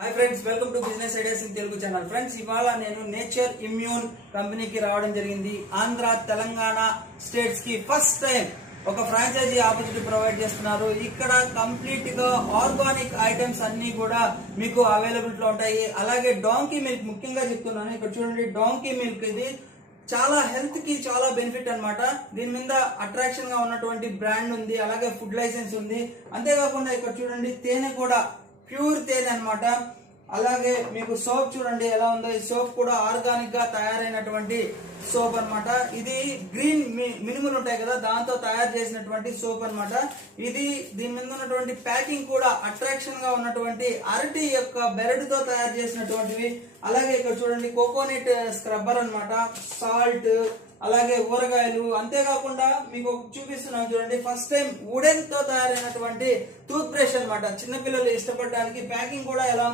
Hi friends, welcome to business ideas in Telugu channel. Friends, ఇవాళ నేను nature immune కంపెనీకి రావడం జరిగింది. ఆంధ్ర, తెలంగాణ స్టేట్స్ కి ఫస్ట్ టైం ఒక ఫ్రాంచైజీ ఆపర్చునిటీ ప్రొవైడ్ చేస్తున్నారు. ఇక్కడ కంప్లీట్ గా ఆర్గానిక్ ఐటమ్స్ అన్ని కూడా మీకు అవైలబిలిటీ లో ఉంటాయి. అలాగే డాంకీ మిల్క్ ముఖ్యంగా చెప్తున్నాను. ఇక్కడ చూడండి, డాంకీ మిల్క్ ఇది చాలా హెల్త్ కి చాలా బెనిఫిట్ అన్నమాట. దీని మీద అట్రాక్షన్ గా ఉన్నటువంటి బ్రాండ్ ఉంది, అలాగే ఫుడ్ లైసెన్స్ ఉంది. అంతేకాకుండా ఇక్కడ చూడండి, తేనె కూడా ప్యూర్ తేనె అన్నమాట. అలాగే మీకు సోప్ చూడండి ఎలా ఉందో. ఈ సోప్ కూడా ఆర్గానిక్ గా తయారైనటువంటి సోప్ అన్నమాట. ఇది గ్రీన్ మినుములు ఉంటాయి కదా, దాంతో తయారు చేసినటువంటి సోప్ అన్నమాట. ఇది దీని మీద ఉన్నటువంటి ప్యాకింగ్ కూడా అట్రాక్షన్ గా ఉన్నటువంటి అరటి యొక్క బెరడుతో తయారు చేసినటువంటివి. అలాగే ఇక్కడ చూడండి, కోకోనట్ స్క్రబ్బర్ అన్నమాట, సాల్ట్, అలాగే ఊరగాయలు. అంతేకాకుండా మీకు చూపిస్తున్నాం చూడండి, ఫస్ట్ టైం వుడెన్ తో తయారైనటువంటి టూత్ బ్రష్ అన్నమాట. చిన్నపిల్లలు ఇష్టపడడానికి. ప్యాకింగ్ కూడా ఎలా